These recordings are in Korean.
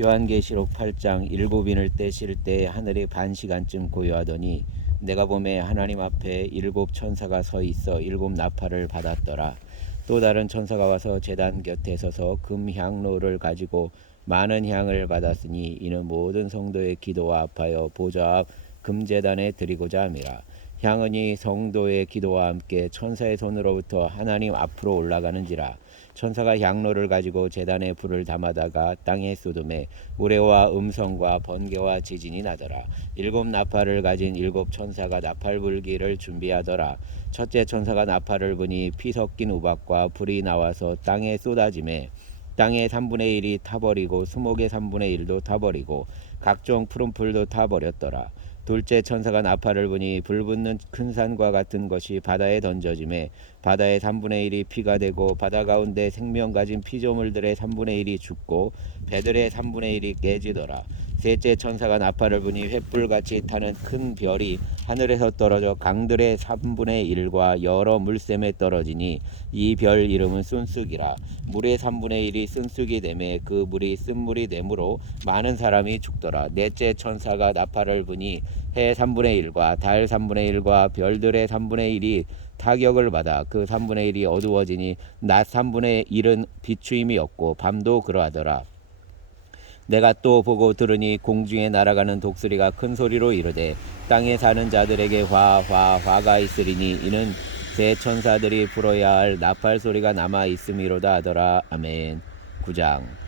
요한계시록 8장 일곱 인을 떼실 때 하늘이 반 시간쯤 고요하더니 내가 보매 하나님 앞에 일곱 천사가 서 있어 일곱 나팔을 받았더라. 또 다른 천사가 와서 제단 곁에 서서 금 향로를 가지고 많은 향을 받았으니 이는 모든 성도의 기도와 아파여 보좌 앞 금제단에 드리고자 함이라. 향은 이 성도의 기도와 함께 천사의 손으로부터 하나님 앞으로 올라가는지라. 천사가 향로를 가지고 제단에 불을 담아다가 땅에 쏟음에 우레와 음성과 번개와 지진이 나더라. 일곱 나팔을 가진 일곱 천사가 나팔 불기를 준비하더라. 첫째 천사가 나팔을 부니 피 섞인 우박과 불이 나와서 땅에 쏟아짐에 땅의 3분의 1이 타버리고 수목의 3분의 1도 타버리고 각종 푸른 풀도 타버렸더라. 둘째 천사가 나팔을 부니 불붙는 큰 산과 같은 것이 바다에 던져짐에 바다의 3분의 1이 피가 되고 바다 가운데 생명 가진 피조물들의 3분의 1이 죽고 배들의 3분의 1이 깨지더라. 셋째 천사가 나팔을 부니 횃불같이 타는 큰 별이 하늘에서 떨어져 강들의 3분의 1과 여러 물샘에 떨어지니 이 별 이름은 쏜쑥이라 물의 3분의 1이 쏜쑥이 되매 그 물이 쓴물이 되므로 많은 사람이 죽더라 넷째 천사가 나팔을 부니 해 3분의 1과 달 3분의 1과 별들의 3분의 1이 타격을 받아 그 3분의 1이 어두워지니 낮 3분의 1은 비추임이 없고 밤도 그러하더라. 내가 또 보고 들으니 공중에 날아가는 독수리가 큰 소리로 이르되 땅에 사는 자들에게 화 화 화 가 있으리니 이는 새 천사들이 불어야 할 나팔 소리가 남아 있음이로다 하더라. 아멘. 9장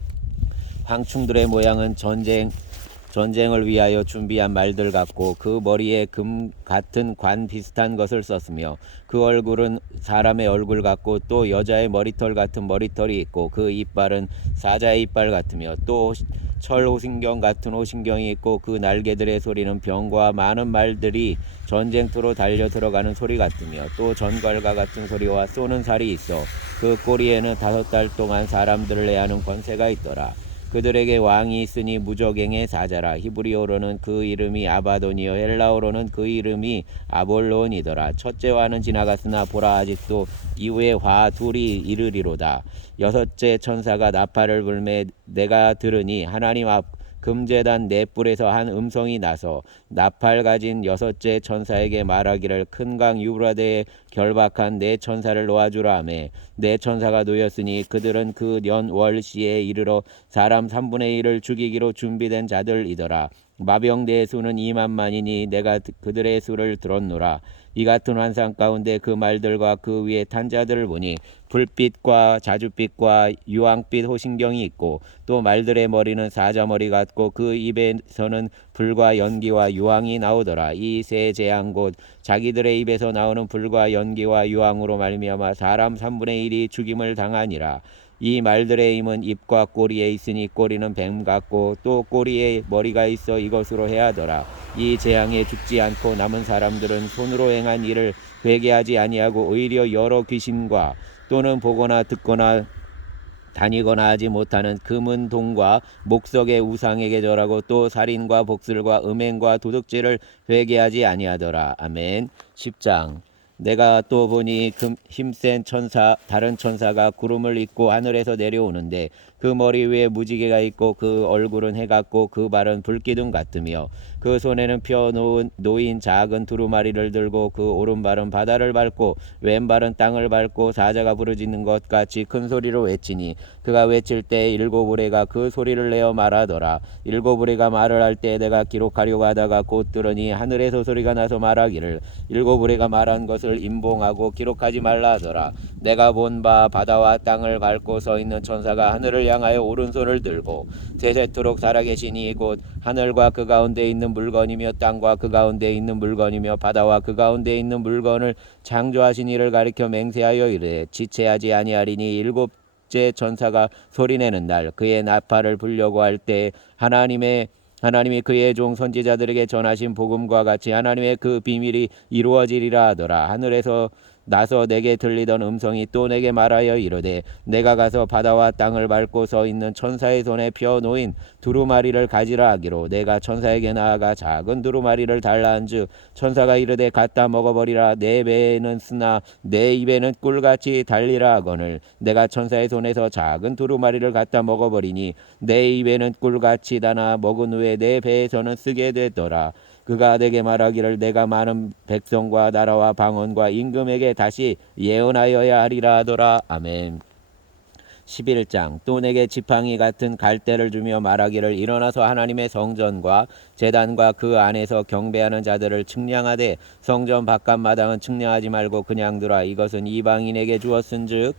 황충들의 모양은 전쟁 전쟁을 위하여 준비한 말들 같고 그 머리에 금 같은 관 비슷한 것을 썼으며 그 얼굴은 사람의 얼굴 같고 또 여자의 머리털 같은 머리털이 있고 그 이빨은 사자의 이빨 같으며 또 철 호신경 같은 호신경이 있고 그 날개들의 소리는 병과 많은 말들이 전쟁터로 달려 들어가는 소리 같으며 또 전갈과 같은 소리와 쏘는 살이 있어 그 꼬리에는 다섯 달 동안 사람들을 해하는 권세가 있더라. 그들에게 왕이 있으니 무적행의 사자라. 히브리어로는 그 이름이 아바돈이요 헬라어로는 그 이름이 아볼론이더라. 첫째 와는 지나갔으나 보라 아직도 이후에 화 둘이 이르리로다. 여섯째 천사가 나팔을 불매 내가 들으니 하나님 앞 금제단 네 뿔에서 한 음성이 나서 나팔 가진 여섯째 천사에게 말하기를 큰 강 유브라데에 결박한 네 천사를 놓아주라 하매. 네 천사가 놓였으니 그들은 그 연월시에 이르러 사람 3분의 1을 죽이기로 준비된 자들이더라. 마병대의 수는 2만만이니 내가 드- 그들의 수를 들었노라 이 같은 환상 가운데 그 말들과 그 위에 탄 자들을 보니 불빛과 자줏빛과 유황빛 호신경이 있고 또 말들의 머리는 사자머리 같고 그 입에서는 불과 연기와 유황이 나오더라. 이 세 재앙 곧 자기들의 입에서 나오는 불과 연기와 유황으로 말미암아 사람 3분의 1이 죽임을 당하니라 이 말들의 힘은 입과 꼬리에 있으니 꼬리는 뱀 같고 또 꼬리에 머리가 있어 이것으로 해하더라. 이 재앙에 죽지 않고 남은 사람들은 손으로 행한 일을 회개하지 아니하고 오히려 여러 귀신과 또는 보거나 듣거나 다니거나 하지 못하는 금은 동과 목석의 우상에게 절하고 또 살인과 복술과 음행과 도둑질을 회개하지 아니하더라. 아멘. 10장 내가 또 보니 금 힘센 천사 다른 천사가 구름을 입고 하늘에서 내려오는데 그 머리 위에 무지개가 있고 그 얼굴은 해 같고 그 발은 불기둥 같으며 그 손에는 펴 놓은 놓인 작은 두루마리를 들고 그 오른발은 바다를 밟고 왼발은 땅을 밟고 사자가 부르짖는 것 같이 큰 소리로 외치니 그가 외칠 때 일곱 우레가 그 소리를 내어 말하더라. 일곱 우레가 말을 할 때 내가 기록하려고 하다가 곧 들으니 하늘에서 소리가 나서 말하기를 일곱 우레가 말한 것을 임봉하고 기록하지 말라 하더라. 내가 본 바 바다와 땅을 밟고 서 있는 천사가 하늘을 향하여 오른손을 들고 세세토록 살아계시니 곧 하늘과 그 가운데 있는 물건이며 땅과 그 가운데 있는 물건이며 바다와 그 가운데 있는 물건을 창조하신 이를 가리켜 맹세하여 이르되 지체하지 아니하리니 일곱 째 천사가 소리내는 날 그의 나팔을 불려고 할 때 하나님의 하나님이 그의 종 선지자들에게 전하신 복음과 같이 하나님의 그 비밀이 이루어지리라 하더라. 하늘에서 나서 내게 들리던 음성이 또 내게 말하여 이르되 내가 가서 바다와 땅을 밟고 서 있는 천사의 손에 펴 놓인 두루마리를 가지라 하기로 내가 천사에게 나아가 작은 두루마리를 달라한즉 천사가 이르되 갖다 먹어버리라. 내 배에는 쓰나 내 입에는 꿀같이 달리라 하거늘. 내가 천사의 손에서 작은 두루마리를 갖다 먹어버리니 내 입에는 꿀같이 다나 먹은 후에 내 배에서는 쓰게 되더라 그가 내게 말하기를 내가 많은 백성과 나라와 방언과 임금에게 다시 예언하여야 하리라 하더라. 아멘. 11장. 또 내게 지팡이 같은 갈대를 주며 말하기를 일어나서 하나님의 성전과 제단과 그 안에서 경배하는 자들을 측량하되 성전 바깥 마당은 측량하지 말고 그냥 두라. 이것은 이방인에게 주었은즉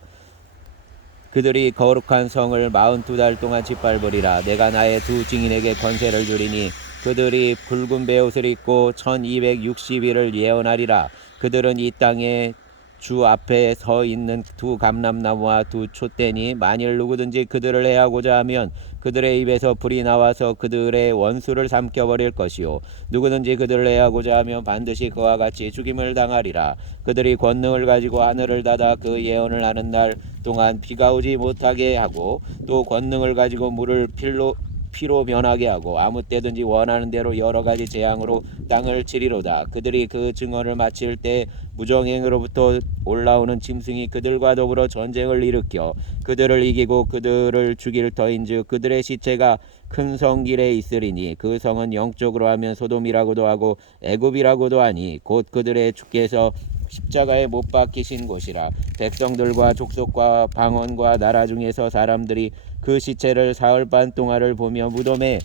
그들이 거룩한 성을 마흔 두 달 동안 짓밟으리라. 내가 나의 두 증인에게 권세를 주리니 그들이 붉은 베옷을 입고 1260일을 예언하리라. 그들은 이 땅에 주 앞에 서 있는 두 감람나무와 두 촛대니 만일 누구든지 그들을 해하고자 하면 그들의 입에서 불이 나와서 그들의 원수를 삼켜버릴 것이요. 누구든지 그들을 해하고자 하면 반드시 그와 같이 죽임을 당하리라. 그들이 권능을 가지고 하늘을 닫아 그 예언을 하는 날 동안 비가 오지 못하게 하고 또 권능을 가지고 물을 필로 피로 변하게 하고 아무 때든지 원하는 대로 여러 가지 재앙으로 땅을 치리로다. 그들이 그 증언을 마칠 때 무정행으로부터 올라오는 짐승이 그들과 더불어 전쟁을 일으켜 그들을 이기고 그들을 죽일 터인즉 그들의 시체가 큰 성길에 있으리니 그 성은 영적으로 하면 소돔이라고도 하고 애굽이라고도 하니 곧 그들의 주께서 십자가에 못 박히신 곳이라 백성들과 족속과 방언과 나라 중에서 사람들이 그 시체를 사흘 반 동안을 보며 무덤에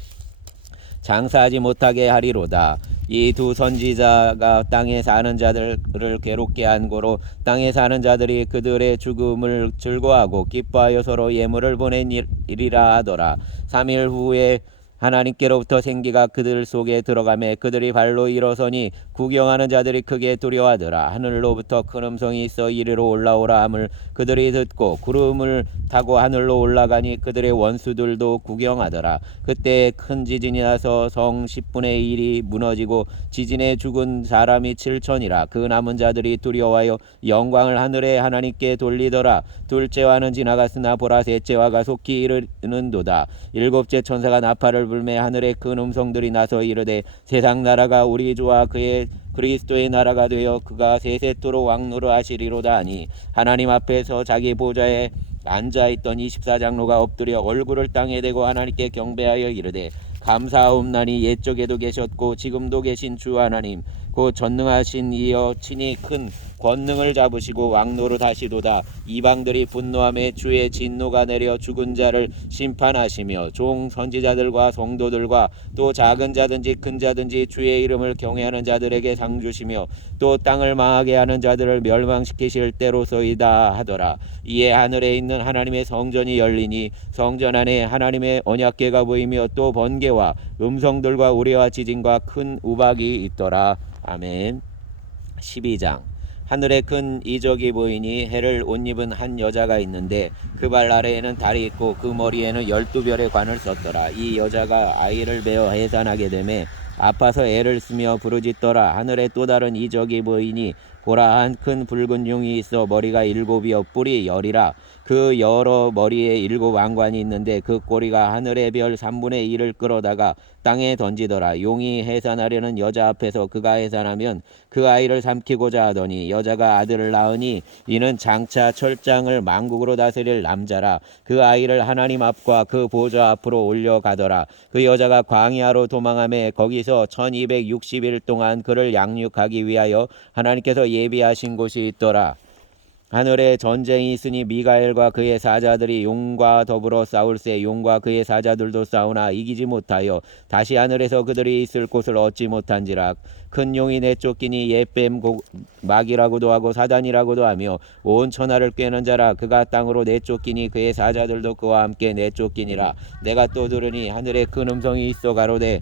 장사하지 못하게 하리로다. 이 두 선지자가 땅에 사는 자들을 괴롭게 한 고로 땅에 사는 자들이 그들의 죽음을 즐거워하고 기뻐하여 서로 예물을 보내리라 하더라. 3일 후에 하나님께로부터 생기가 그들 속에 들어가매 그들이 발로 일어서니 구경하는 자들이 크게 두려워하더라. 하늘로부터 큰 음성이 있어 이리로 올라오라 함을 그들이 듣고 구름을 타고 하늘로 올라가니 그들의 원수들도 구경하더라. 그때 큰 지진이 나서 성 10분의 1이 무너지고 지진에 죽은 사람이 7천이라. 그 남은 자들이 두려워하여 영광을 하늘에 하나님께 돌리더라. 둘째와는 지나갔으나 보라 셋째와가 속히 이르는도다. 일곱째 천사가 나팔을 불매 하늘에 큰 음성들이 나서 이르되 세상 나라가 우리 주와 그의 그리스도의 나라가 되어 그가 세세토록 왕노를 하시리로다 하니 하나님 앞에서 자기 보좌에 앉아 있던 24장로가 엎드려 얼굴을 땅에 대고 하나님께 경배하여 이르되 감사하옵나니 옛적에도 계셨고 지금도 계신 주 하나님 곧 전능하신 이여 친히 큰 권능을 잡으시고 왕노로 다시도다. 이방들이 분노함에 주의 진노가 내려 죽은 자를 심판하시며 종 선지자들과 성도들과 또 작은 자든지 큰 자든지 주의 이름을 경외하는 자들에게 상 주시며 또 땅을 망하게 하는 자들을 멸망시키실 때로서이다 하더라. 이에 하늘에 있는 하나님의 성전이 열리니 성전 안에 하나님의 언약궤가 보이며 또 번개와 음성들과 우레와 지진과 큰 우박이 있더라. 아멘. 12장 하늘에 큰 이적이 보이니 해를 옷 입은 한 여자가 있는데 그 발 아래에는 달이 있고 그 머리에는 열두 별의 관을 썼더라. 이 여자가 아이를 베어 해산하게 되매 아파서 애를 쓰며 부르짖더라. 하늘에 또 다른 이적이 보이니 보라 한 큰 붉은 용이 있어 머리가 일곱이여 뿔이 열이라. 그 여러 머리에 일곱 왕관이 있는데 그 꼬리가 하늘의 별 3분의 1을 끌어다가 땅에 던지더라. 용이 해산하려는 여자 앞에서 그가 해산하면 그 아이를 삼키고자 하더니 여자가 아들을 낳으니 이는 장차 철장을 만국으로 다스릴 남자라. 그 아이를 하나님 앞과 그 보좌 앞으로 올려가더라. 그 여자가 광야로 도망함에 거기서 1260일 동안 그를 양육하기 위하여 하나님께서 예비하신 곳이 있더라. 하늘에 전쟁이 있으니 미가엘과 그의 사자들이 용과 더불어 싸울세 용과 그의 사자들도 싸우나 이기지 못하여 다시 하늘에서 그들이 있을 곳을 얻지 못한지라 큰 용이 내쫓기니 고- 막이라고도 하고 사단이라고도 하며 온 천하를 꿰는 자라. 그가 땅으로 내쫓기니 그의 사자들도 그와 함께 내쫓기니라. 내가 또 들으니 하늘에 큰 음성이 있어 가로되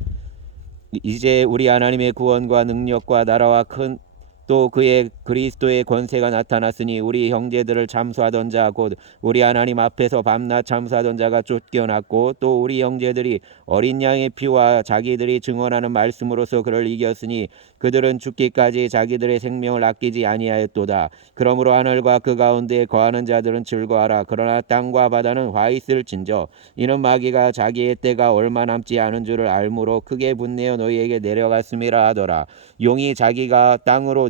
이제 우리 하나님의 구원과 능력과 나라와 큰 또 그의 그리스도의 권세가 나타났으니 우리 형제들을 참수하던 자 곧 우리 하나님 앞에서 밤낮 참수하던 자가 쫓겨났고 또 우리 형제들이 어린 양의 피와 자기들이 증언하는 말씀으로서 그를 이겼으니 그들은 죽기까지 자기들의 생명을 아끼지 아니하였도다. 그러므로 하늘과 그 가운데 거하는 자들은 즐거워하라. 그러나 땅과 바다는 화 있을진저 이는 마귀가 자기의 때가 얼마 남지 않은 줄을 알므로 크게 분내어 너희에게 내려갔음이라 하더라. 용이 자기가 땅으로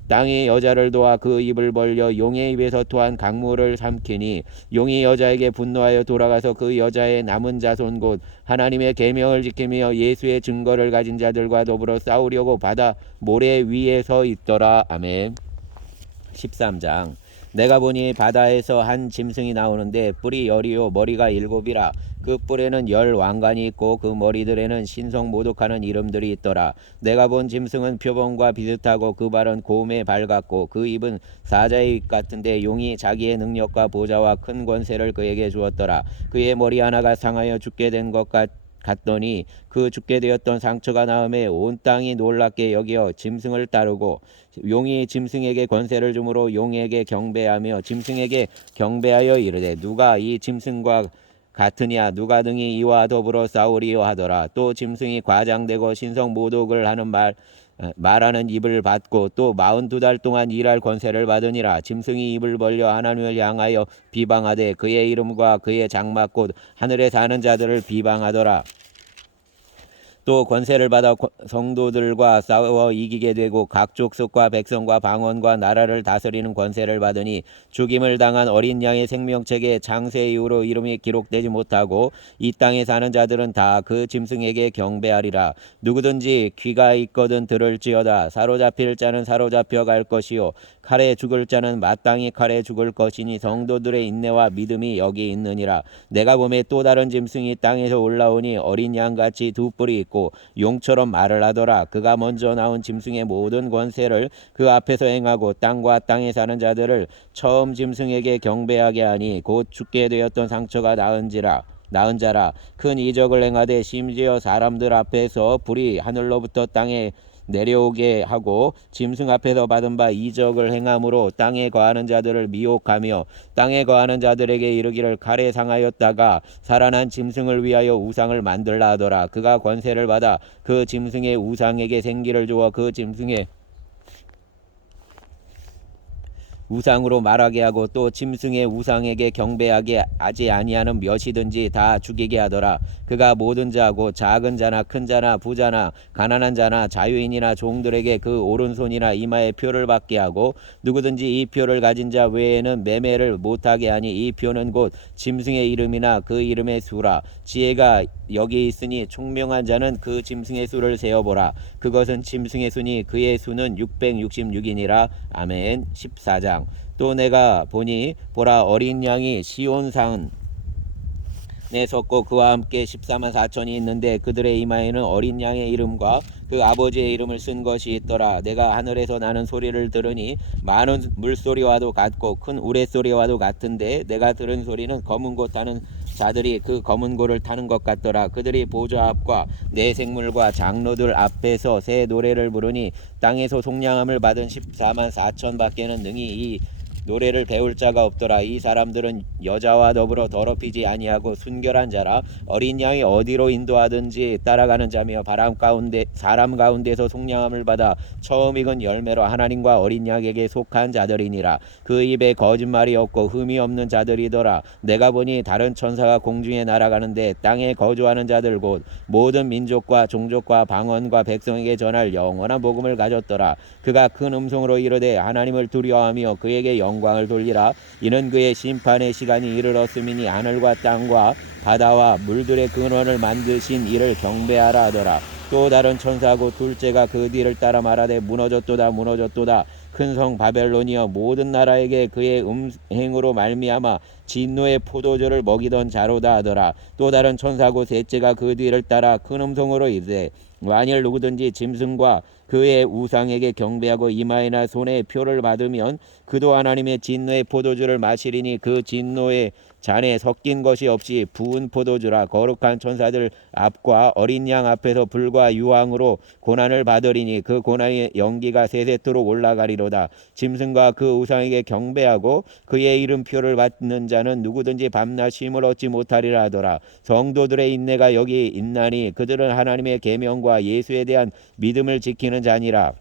땅이 여자를 도와 그 입을 벌려 용의 입에서 토한 강물을 삼키니 용이 여자에게 분노하여 돌아가서 그 여자의 남은 자손 곧 하나님의 계명을 지키며 예수의 증거를 가진 자들과 더불어 싸우려고 바다 모래 위에 서 있더라. 아멘. 13장 내가 보니 바다에서 한 짐승이 나오는데 뿔이 열이요 머리가 일곱이라. 그 뿔에는 열 왕관이 있고 그 머리들에는 신성 모독하는 이름들이 있더라. 내가 본 짐승은 표범과 비슷하고 그 발은 곰의 발 같고 그 입은 사자의 입 같은데 용이 자기의 능력과 보좌와 큰 권세를 그에게 주었더라. 그의 머리 하나가 상하여 죽게 된 것 같 갔더니 그 죽게 되었던 상처가 나음에 온 땅이 놀랍게 여겨 짐승을 따르고 용이 짐승에게 권세를 주므로 용에게 경배하며 짐승에게 경배하여 이르되 누가 이 짐승과 같으냐? 누가 등이 이와 더불어 싸우리요 하더라. 또 짐승이 과장되고 신성 모독을 하는 말 어, 말하는 입을 받고 또 마흔 두 달 동안 일할 권세를 받으니라. 짐승이 입을 벌려 하나님을 향하여 비방하되 그의 이름과 그의 장막 곧 하늘에 사는 자들을 비방하더라 또 권세를 받아 권- 성도들과 싸워 이기게 되고 각 족속과 백성과 방언과 나라를 다스리는 권세를 받으니 죽임을 당한 어린 양의 생명책에 창세 이후로 이름이 기록되지 못하고 이 땅에 사는 자들은 다 그 짐승에게 경배하리라. 누구든지 귀가 있거든 들을지어다. 사로잡힐 자는 사로잡혀 갈 것이요 칼에 죽을 자는 마땅히 칼에 죽을 것이니 성도들의 인내와 믿음이 여기 있느니라. 내가 보매 또 다른 짐승이 땅에서 올라오니 어린 양같이 두 뿔이 있고 용처럼 말을 하더라. 그가 먼저 나온 짐승의 모든 권세를 그 앞에서 행하고 땅과 땅에 사는 자들을 처음 짐승에게 경배하게 하니 곧 죽게 되었던 상처가 나은지라. 나은 자라. 큰 이적을 행하되 심지어 사람들 앞에서 불이 하늘로부터 땅에 내려오게 하고 짐승 앞에서 받은 바 이적을 행함으로 땅에 거하는 자들을 미혹하며 땅에 거하는 자들에게 이르기를 칼에 상하였다가 살아난 짐승을 위하여 우상을 만들라 하더라. 그가 권세를 받아 그 짐승의 우상에게 생기를 주어 그 짐승의 우상으로 말하게 하고 또 짐승의 우상에게 경배하게 하지 아니하는 몇이든지 다 죽이게 하더라. 그가 모든 자고 작은 자나 큰 자나 부자나 가난한 자나 자유인이나 종들에게 그 오른손이나 이마에 표를 받게 하고 누구든지 이 표를 가진 자 외에는 매매를 못하게 하니 이 표는 곧 짐승의 이름이나 그 이름의 수라. 지혜가 여기 있으니 총명한 자는 그 짐승의 수를 세어보라. 그것은 짐승의 수니 그의 수는 666이니라. 아멘. 14장 또 내가 보니 보라 어린 양이 시온산 내 섰고 그와 함께 14만 4천이 있는데 그들의 이마에는 어린 양의 이름과 그 아버지의 이름을 쓴 것이 있더라. 내가 하늘에서 나는 소리를 들으니 많은 물소리와도 같고 큰 우레소리와도 같은데 내가 들은 소리는 검은 곳 하는 자들이 그 검은 고를 타는 것 같더라. 그들이 보좌 앞과 내 생물과 장로들 앞에서 새 노래를 부르니 땅에서 속량함을 받은 14만 4천 밖에는 능히 이 노래를 배울 자가 없더라. 이 사람들은 여자와 더불어 더럽히지 아니하고 순결한 자라. 어린 양이 어디로 인도하든지 따라가는 자며 바람 가운데 사람 가운데서 속량함을 받아 처음 익은 열매로 하나님과 어린 양에게 속한 자들이니라. 그 입에 거짓말이 없고 흠이 없는 자들이더라. 내가 보니 다른 천사가 공중에 날아가는데 땅에 거주하는 자들 곧 모든 민족과 종족과 방언과 백성에게 전할 영원한 복음을 가졌더라. 그가 큰 음성으로 이르되 하나님을 두려워하며 그에게 영 광을 돌리라. 이는 그의 심판의 시간이 이르렀음이니 하늘과 땅과 바다와 물들의 근원을 만드신 이를 경배하라 하더라. 또 다른 천사고 둘째가 그 뒤를 따라 말하되 무너졌도다 무너졌도다. 큰 성 바벨론이여 모든 나라에게 그의 음행으로 말미암아 진노의 포도주를 먹이던 자로다 하더라. 또 다른 천사고 셋째가 그 뒤를 따라 큰 음성으로 이르되 만일 누구든지 짐승과 그의 우상에게 경배하고 이마에나 손에 표를 받으면 그도 하나님의 진노의 포도주를 마시리니 그 진노의 잔에 섞인 것이 없이 부은 포도주라 거룩한 천사들 앞과 어린 양 앞에서 불과 유황으로 고난을 받으리니 그 고난의 연기가 세세토록 올라가리로다. 짐승과 그 우상에게 경배하고 그의 이름표를 받는 자는 누구든지 밤낮 쉼을 얻지 못하리라 하더라. 성도들의 인내가 여기 있나니 그들은 하나님의 계명과 예수에 대한 믿음을 지키는 자니라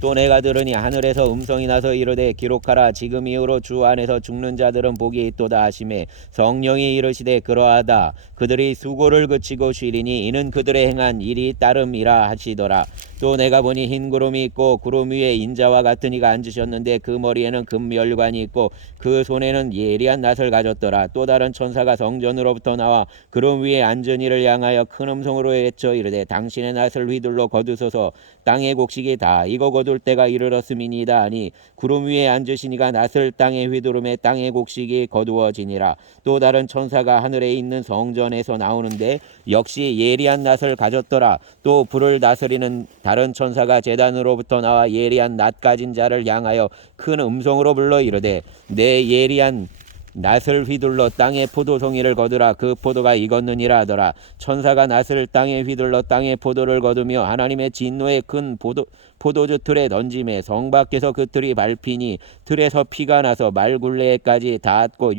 또 내가 들으니 하늘에서 음성이 나서 이르되 기록하라. 지금 이후로 주 안에서 죽는 자들은 복이 있도다 하심에 성령이 이르시되 그러하다. 그들이 수고를 그치고 쉬리니 이는 그들의 행한 일이 따름이라 하시더라 또 내가 보니 흰 구름이 있고 구름 위에 인자와 같은 이가 앉으셨는데 그 머리에는 금멸관이 있고 그 손에는 예리한 낫을 가졌더라. 또 다른 천사가 성전으로부터 나와 구름 위에 앉은 이를 향하여 큰 음성으로 외쳐 이르되 당신의 낫을 휘둘러 거두소서. 땅의 곡식이 다 이거 거둘 때가 이르렀음이니이다 하니 구름 위에 앉으시니가 낫을 땅에 휘두르매 땅의 곡식이 거두어지니라. 또 다른 천사가 하늘에 있는 성전에서 나오는데 역시 예리한 낫을 가졌더라. 또 불을 다스리는 다른 천사가 제단으로부터 나와 예리한 낫 가진 자를 향하여 큰 음성으로 불러 이르되 내 예리한 낫을 휘둘러 땅에 포도송이를 거두라. 그 포도가 익었느니라 하더라. 천사가 낫을 땅에 휘둘러 땅에 포도를 거두며 하나님의 진노의 큰 포도 포도주 틀에 던짐에 성 밖에서 그 틀이 밟히니 틀에서 피가 나서 말굴레까지 닿았고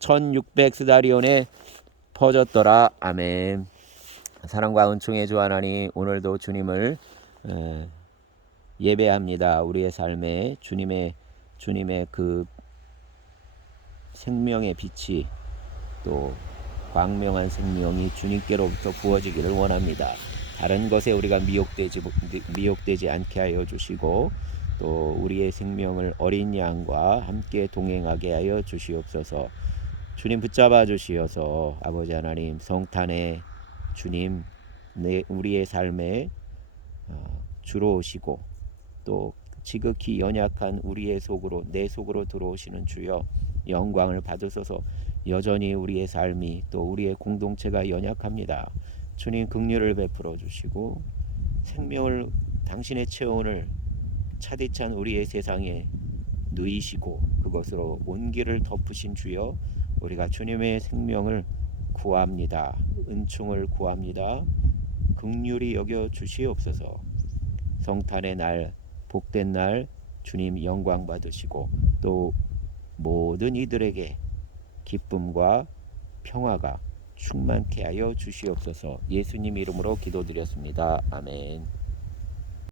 1600 스다리온에 퍼졌더라. 아멘. 사랑과 은총의 주 하나님 오늘도 주님을 에, 예배합니다 우리의 삶에 주님의 주님의 그 생명의 빛이 또 광명한 생명이 주님께로부터 부어지기를 원합니다. 다른 것에 우리가 미혹되지 미혹되지 않게 하여 주시고 또 우리의 생명을 어린 양과 함께 동행하게 하여 주시옵소서. 주님 붙잡아 주시어서 아버지 하나님 성탄의 주님 내 우리의 삶에 어, 주로 오시고 또 지극히 연약한 우리의 속으로 내 속으로 들어오시는 주여 영광을 받으소서 여전히 우리의 삶이 또 우리의 공동체가 연약합니다. 주님 긍휼을 베풀어 주시고 생명을 당신의 체온을 차디찬 우리의 세상에 누이시고 그것으로 온기를 덮으신 주여 우리가 주님의 생명을 구합니다. 은총을 구합니다. 긍휼히 여겨 주시옵소서. 성탄의 날 복된 날 주님 영광 받으시고 또 모든 이들에게 기쁨과 평화가 충만케 하여 주시옵소서 예수님 이름으로 기도드렸습니다. 아멘.